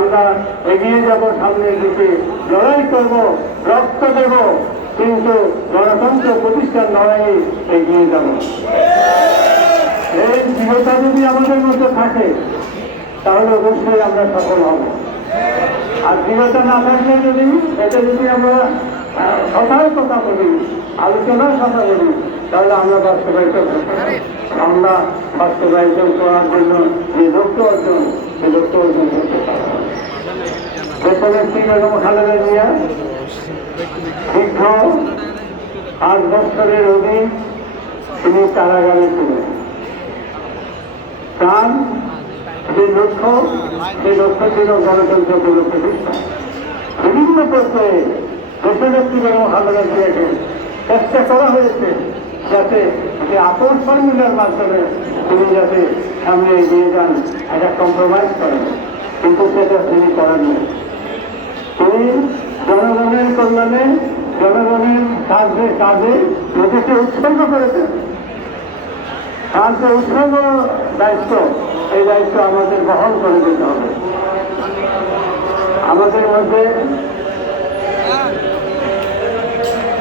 আমরা এগিয়ে যাব, সামনের দিকে লড়াই করব, রক্ত দেব, কিন্তু গণতন্ত্র প্রতিষ্ঠার লড়াইয়ে এগিয়ে যাব। এই দৃঢ়তা যদি আমাদের মধ্যে থাকে তাহলে অবশ্যই আমরা সফল হব। আর দৃঢ়তা না থাকলে যদি আমরা কথার কথা বলি, আলোচনার কথা বলি, তাহলে আমরা বাস্তবায়িত করার জন্য যে লক্ষ্য অর্জন, সে লক্ষ্য অর্জন করতে পারব। দেশনেত্রী বেগম খালেদা জিয়া দীর্ঘ 8 বছরের অধিক তিনি কারাগারে ছিলেন। তার যে লক্ষ্য ছিল গণতন্ত্র পুনঃপ্রতিষ্ঠা। বিভিন্ন পর্যায়ে দেশনেত্রী বেগম খালেদা জিয়াকে চেষ্টা করা হয়েছে যাতে যে আপোষ ফর্মুলার মাধ্যমে তিনি যাতে সামনে এগিয়ে যান, একটা কম্প্রোমাইজ করেন, কিন্তু সেটা তিনি করেননি। তিনি জনগণের কল্যাণে, জনগণের কাজে নিজেকে উৎসর্গ করেছেন। আর যে উৎসর্গ দায়িত্ব, এই দায়িত্ব আমাদের বহন করে দিতে হবে। আমাদের মধ্যে